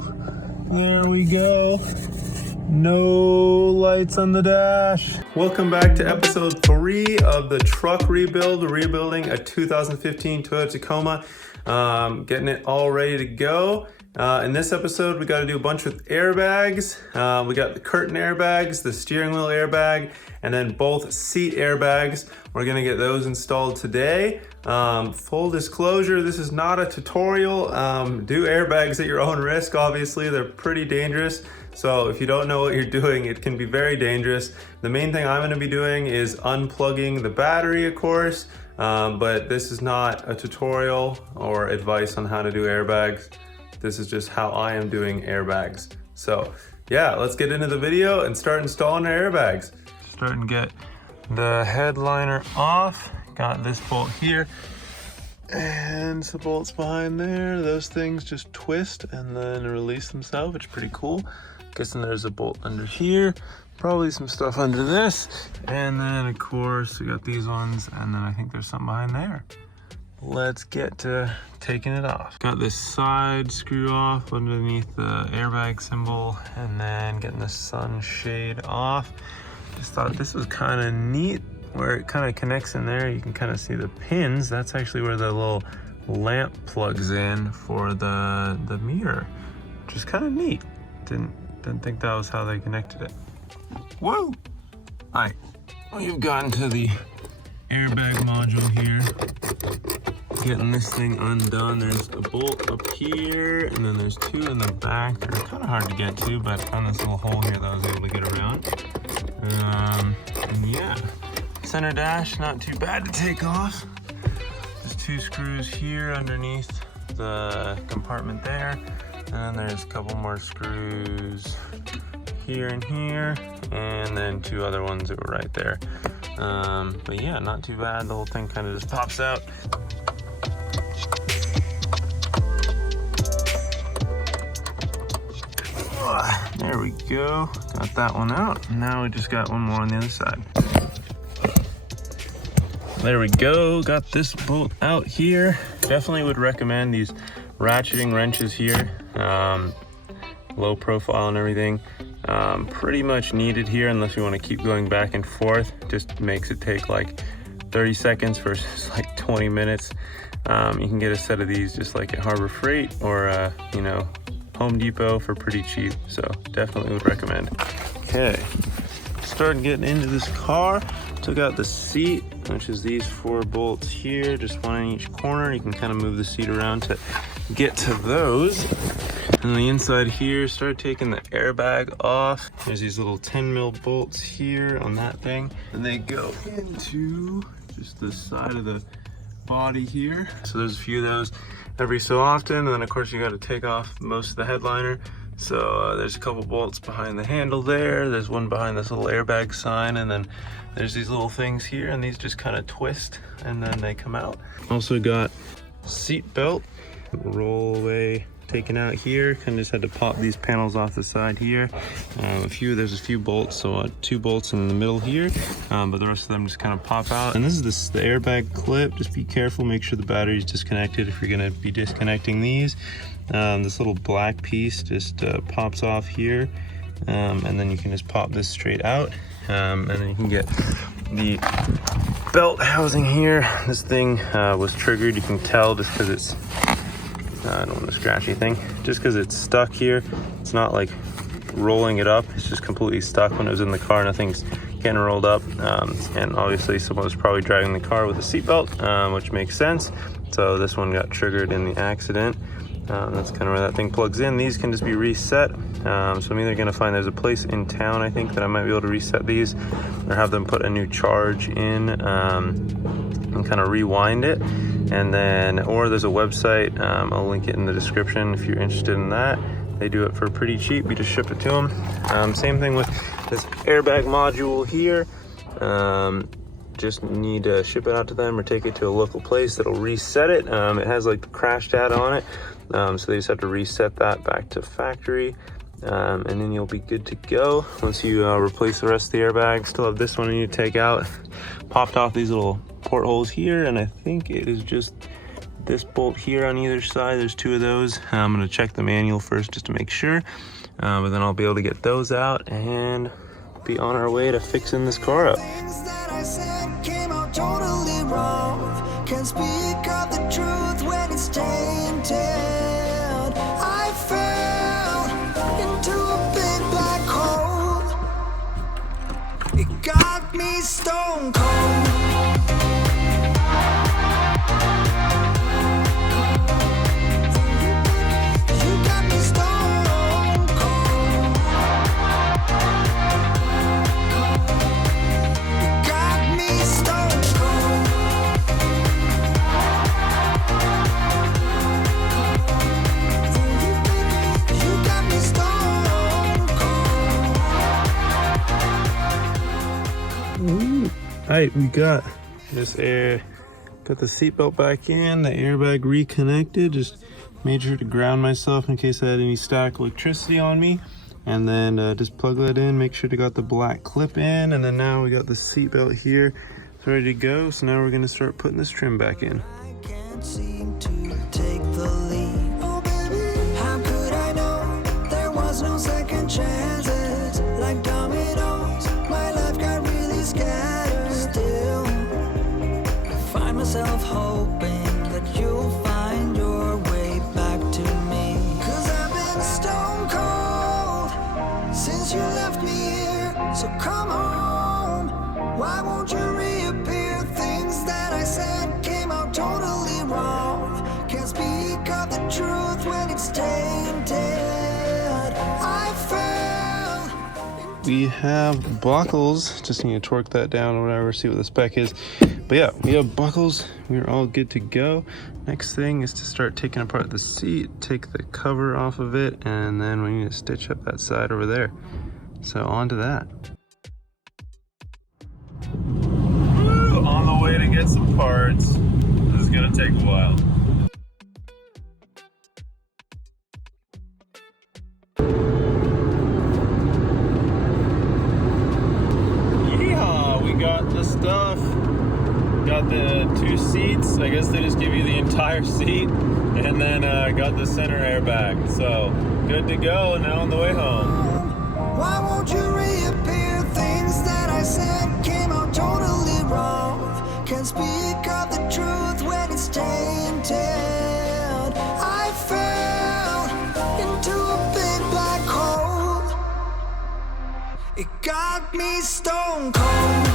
There we go. No lights on the dash. Welcome back to episode 3 of the truck rebuild. We're rebuilding a 2015 Toyota Tacoma, getting it all ready to go. In this episode, we got to do a bunch with airbags. We got the curtain airbags, the steering wheel airbag, and then both seat airbags. We're gonna get those installed today. Full disclosure, this is not a tutorial. Do airbags at your own risk, obviously. They're pretty dangerous. So if you don't know what you're doing, it can be very dangerous. The main thing I'm gonna be doing is unplugging the battery, of course, but this is not a tutorial or advice on how to do airbags. This is just how I am doing airbags. So yeah, let's get into the video and start installing our airbags. Starting to get the headliner off. Got this bolt here and some bolts behind there. Those things just twist and then release themselves, which is pretty cool. Guessing there's a bolt under here, probably some stuff under this, and then of course we got these ones, and then I think there's something behind there. Let's get to taking it off. Got this side screw off underneath the airbag symbol, and then getting the sunshade off. Just thought this was kind of neat where it kind of connects in there. You can kind of see the pins. That's actually where the little lamp plugs in for the mirror, which is kind of neat. Didn't think that was how they connected it. Whoa! All right, we've gotten to the airbag module here. Getting this thing undone. There's a bolt up here, and then there's two in the back. They're kind of hard to get to, but I found this little hole here that I was able to get around. And yeah, center dash, not too bad to take off. There's two screws here underneath the compartment there. And there's a couple more screws here and here, and then two other ones that were right there. But yeah, not too bad. The whole thing kind of just pops out. There we go. Got that one out. Now we just got one more on the other side. There we go. Got this bolt out here. Definitely would recommend these ratcheting wrenches here. Low profile and everything. Pretty much needed here unless you want to keep going back and forth. Just makes it take like 30 seconds versus like 20 minutes. You can get a set of these just like at Harbor Freight or you know, Home Depot for pretty cheap. So definitely would recommend. Okay, starting getting into this car. Took out the seat, which is these 4 bolts here, just one in each corner. You can kind of move the seat around to get to those. And on the inside here, start taking the airbag off. There's these little 10 mil bolts here on that thing, and they go into just the side of the body here. So there's a few of those every so often, and then of course you got to take off most of the headliner. So there's a couple bolts behind the handle there. There's one behind this little airbag sign, and then there's these little things here, and these just kind of twist and then they come out. Also got seat belt, roll away, taken out here. Kind of just had to pop these panels off the side here. There's a few bolts, so 2 bolts in the middle here, but the rest of them just kind of pop out. And this is the airbag clip. Just be careful, make sure the battery's disconnected if you're gonna be disconnecting these. This little black piece just pops off here, and then you can just pop this straight out, and then you can get the belt housing here. This thing was triggered. You can tell just because it's I don't want to scratch anything, just because it's stuck here. It's not like rolling it up, it's just completely stuck. When it was in the car, nothing's getting rolled up, and obviously someone was probably driving the car with a seatbelt, which makes sense. So this one got triggered in the accident. That's kind of where that thing plugs in. These can just be reset. So I'm either going to find there's a place in town, I think, that I might be able to reset these, or have them put a new charge in and kind of rewind it. And then, or there's a website, I'll link it in the description if you're interested in that. They do it for pretty cheap. We just ship it to them. Same thing with this airbag module here. Just need to ship it out to them or take it to a local place that'll reset it. It has like the crash data on it. So they just have to reset that back to factory, and then you'll be good to go. Once you replace the rest of the airbag, still have this one you need to take out. Popped off these little portholes here, and I think it is just this bolt here on either side. There's 2 of those. I'm gonna check the manual first just to make sure, but then I'll be able to get those out and be on our way to fixing this car up. Things that I said came out totally wrong. Can't speak of the truth when it's tainted. I fell into a big black hole. It got me stone cold. Alright, we got this got the seatbelt back in, the airbag reconnected. Just made sure to ground myself in case I had any static electricity on me, and then just plug that in, make sure to got the black clip in, and then now we got the seatbelt here. It's ready to go. So now we're gonna start putting this trim back in. I can't seem to take the lead. Oh baby, how could I know there was no second chances? Like dominoes, my life got really scattered. Still, I find myself hoping that you'll find your way back to me. 'Cause I've been stone cold since you left me here. So come home, why won't you reappear? Things that I said came out totally wrong. Can't speak of the truth when it's tainted. I fell. We have buckles, just need to torque that down or whatever, see what the spec is. But yeah, we have buckles, we're all good to go. Next thing is to start taking apart the seat, take the cover off of it, and then we need to stitch up that side over there. So on to that. Woo, on the way to get some parts. This is gonna take a while. Got the stuff, got the 2 seats. I guess they just give you the entire seat, and then got the center airbag. So good to go. Now on the way home. Why won't you reappear? Things that I said came out totally wrong. Can't speak of the truth when it's tainted. I fell into a big black hole. It got me stone cold.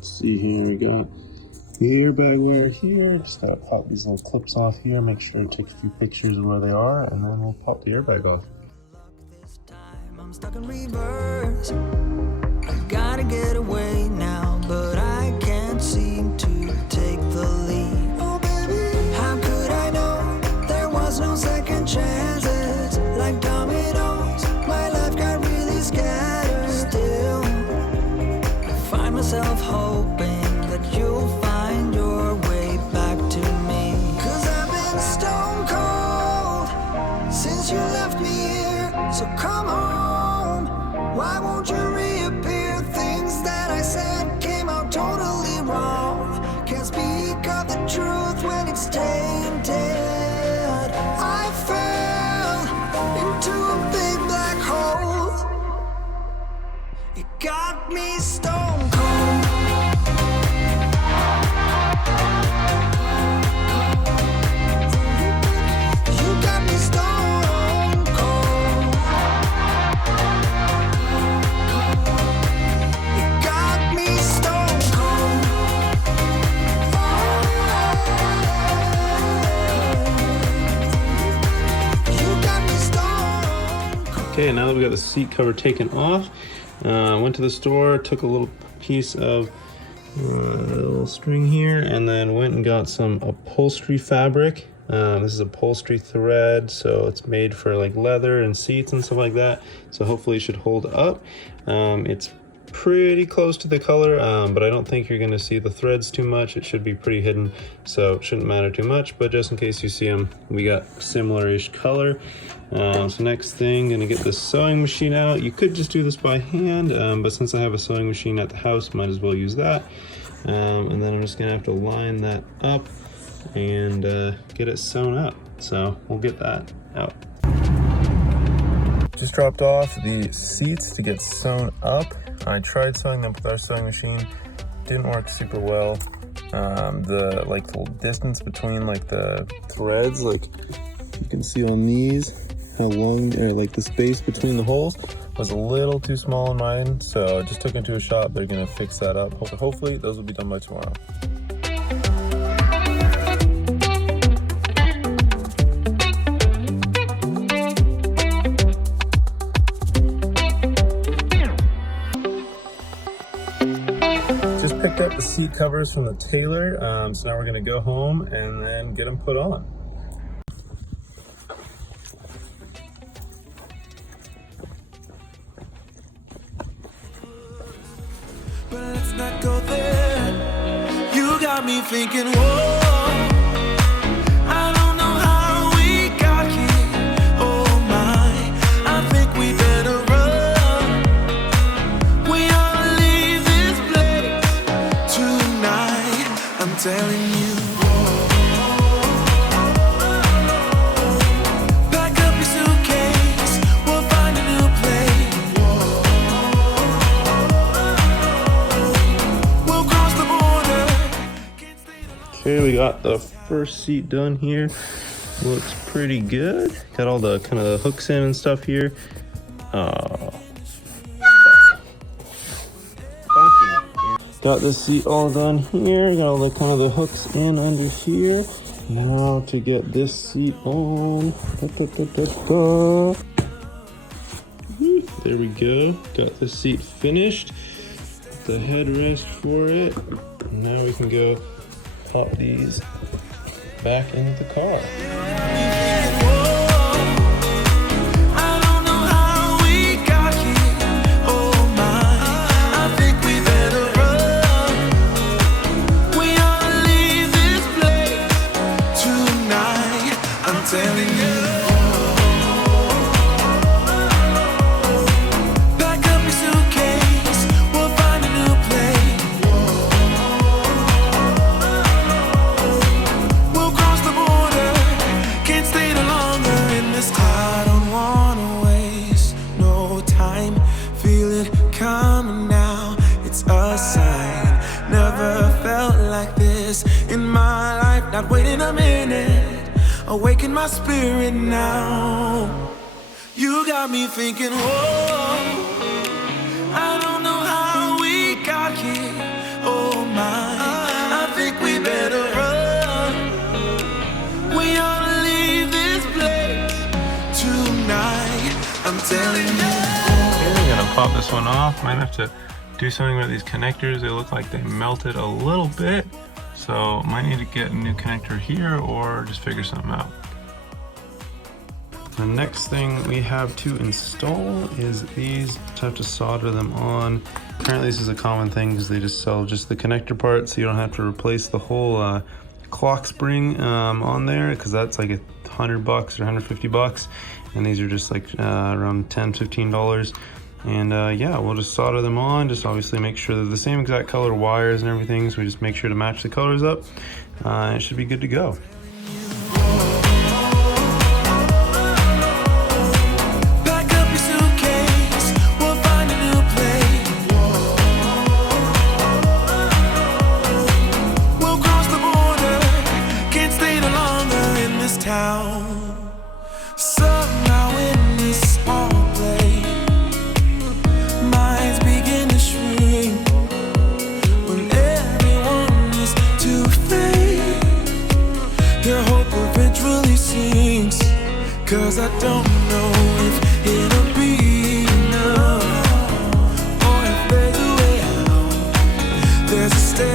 See here, we got the airbag wire here. Just gotta pop these little clips off here, make sure to take a few pictures of where they are, and then we'll pop the airbag off. This time I'm stuck in reverse. I gotta get away now, but I can't seem to take the lead. Oh baby, how could I know there was no second chances? Like dominoes, my life got really scattered. Still, I find myself hoping that you'll find your way back to me. 'Cause I've been stone cold since you left me here. So come home, why won't you reappear? Things that I said came out totally wrong. Can't speak of the truth when it's tainted. I fell into a big black hole. It got me stone cold. You got me stone cold. It got me stone cold. You got me stone cold. Okay, now that we got the seat cover taken off, went to the store, took a little piece of little string here, and then went and got some upholstery fabric. This is upholstery thread, so it's made for like leather and seats and stuff like that, so hopefully it should hold up. It's pretty close to the color, but I don't think you're going to see the threads too much. It should be pretty hidden, so it shouldn't matter too much, but just in case you see them, we got similar-ish color. So next thing, gonna get the sewing machine out. You could just do this by hand, but since I have a sewing machine at the house, might as well use that. And then I'm just gonna have to line that up and get it sewn up. So we'll get that out. Just dropped off the seats to get sewn up. I tried sewing them with our sewing machine, didn't work super well. The distance between like the threads, like you can see on these, how long, or like the space between the holes was a little too small in mine, so I just took it to a shop. They're gonna fix that up. Hopefully those will be done by tomorrow. Just picked up the seat covers from the tailor, so now we're gonna go home and then get them put on. But let's not go there. You got me thinking, whoa, I don't know how we got here. Oh my, I think we better run. We ought to leave this place tonight. I'm telling you. Pack up your suitcase, we'll find a new place. We'll cross the border. Can't stay alone. Okay, we got the first seat done here. Looks pretty good. Got all the kind of the hooks in and stuff here. Got this seat all done here. Got all the kind of the hooks in under here. Now to get this seat on. There we go. Got the seat finished. The headrest for it. Now we can go pop these back into the car. I don't know how we got here. Oh my, I think we better run. We ought to leave this place tonight. I'm telling you. Pack up your suitcase, we'll find a new place. We'll cross the border, can't stay no longer in this time. I don't wanna waste no time, feel it coming now, it's a sign. Never felt like this in my life, not waiting a minute, awaken my spirit now. You got me thinking, whoa, I don't know how we got here. Oh my, I think we better run. We ought to leave this place tonight. I'm telling you. Okay, we're gonna pop this one off. Might have to do something with these connectors. They look like they melted a little bit, so might need to get a new connector here or just figure something out. The next thing we have to install is these. Have to solder them on. Apparently this is a common thing because they just sell just the connector part, so you don't have to replace the whole clock spring on there, because that's like $100 or $150, and these are just like around $10-15. And yeah, we'll just solder them on, just obviously make sure they're the same exact color wires and everything, so we just make sure to match the colors up, and it should be good to go. Pack up your suitcase, we'll find a new place. We'll cross the border, can't stay no longer in this town. Somehow in this small place, minds begin to shrink when everyone is too fake. Their hope eventually sinks, 'cause I don't know if it'll be enough, or if there's a way out. There's a step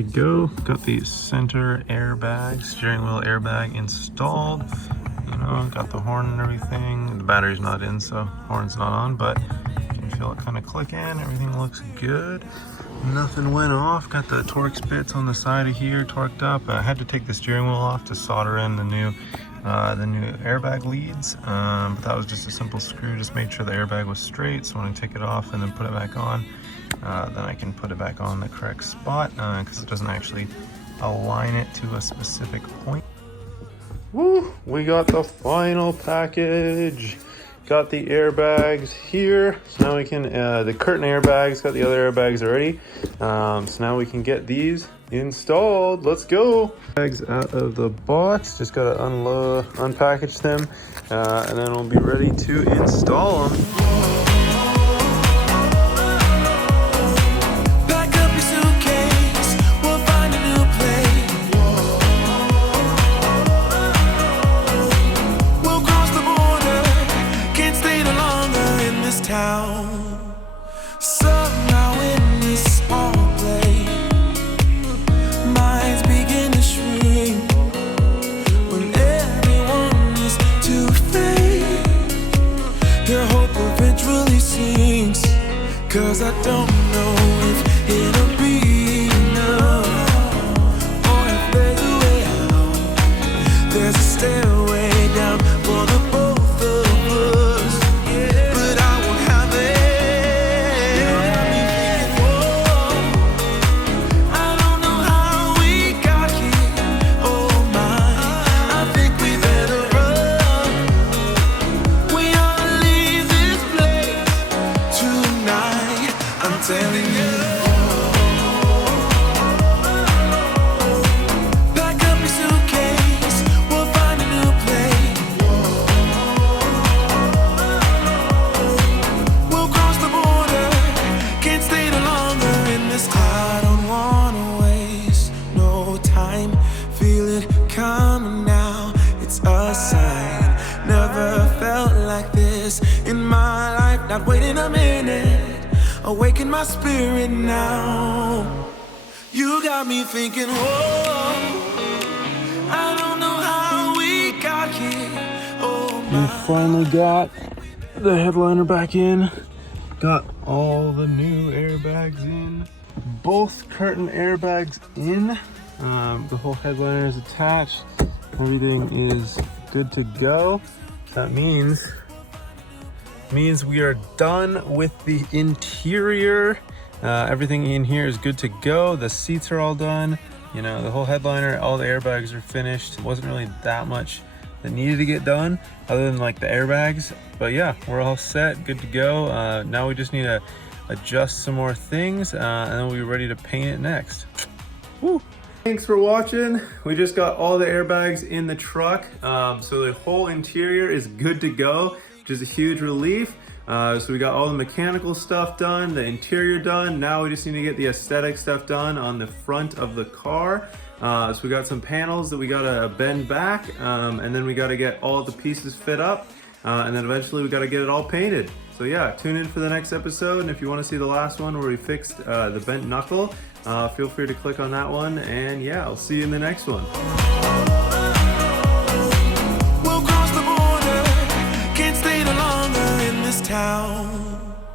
we go. Got the center airbag, steering wheel airbag installed. You know, got the horn and everything. The battery's not in, so horn's not on, but you can feel it kind of clicking. Everything looks good. Nothing went off. Got the Torx bits on the side of here torqued up. I had to take the steering wheel off to solder in the new airbag leads, but that was just a simple screw. Just made sure the airbag was straight, so when I take it off and then put it back on, then I can put it back on the correct spot, because it doesn't actually align it to a specific point. Woo! We got the final package. Got the airbags here. So now we can, the curtain airbags, got the other airbags already. So now we can get these installed. Let's go. Bags out of the box. Just gotta unpackage them, and then we'll be ready to install them. Somehow in this small place, minds begin to shrink when everyone is too fake. Their hope eventually sinks, 'cause I don't know if it'll be enough, or if there's a way out. There's a stairway down for the both of us, but I won't have it. Not waiting a minute, awaken my spirit now. You got me thinking, whoa, I don't know how we got here. Oh my. We finally got the headliner back in. Got all the new airbags in. Both curtain airbags in. The whole headliner is attached. Everything is good to go. That means we are done with the interior. Everything in here is good to go. The seats are all done. You know, the whole headliner, all the airbags are finished. It wasn't really that much that needed to get done other than like the airbags. But yeah, we're all set, good to go. Now we just need to adjust some more things, and then we'll be ready to paint it next. Woo! Thanks for watching. We just got all the airbags in the truck. So the whole interior is good to go, which is a huge relief. So we got all the mechanical stuff done, the interior done. Now we just need to get the aesthetic stuff done on the front of the car. So we got some panels that we gotta bend back, and then we gotta get all the pieces fit up, and then eventually we gotta get it all painted. So yeah, tune in for the next episode, and if you wanna see the last one where we fixed the bent knuckle, feel free to click on that one, and yeah, I'll see you in the next one. Town.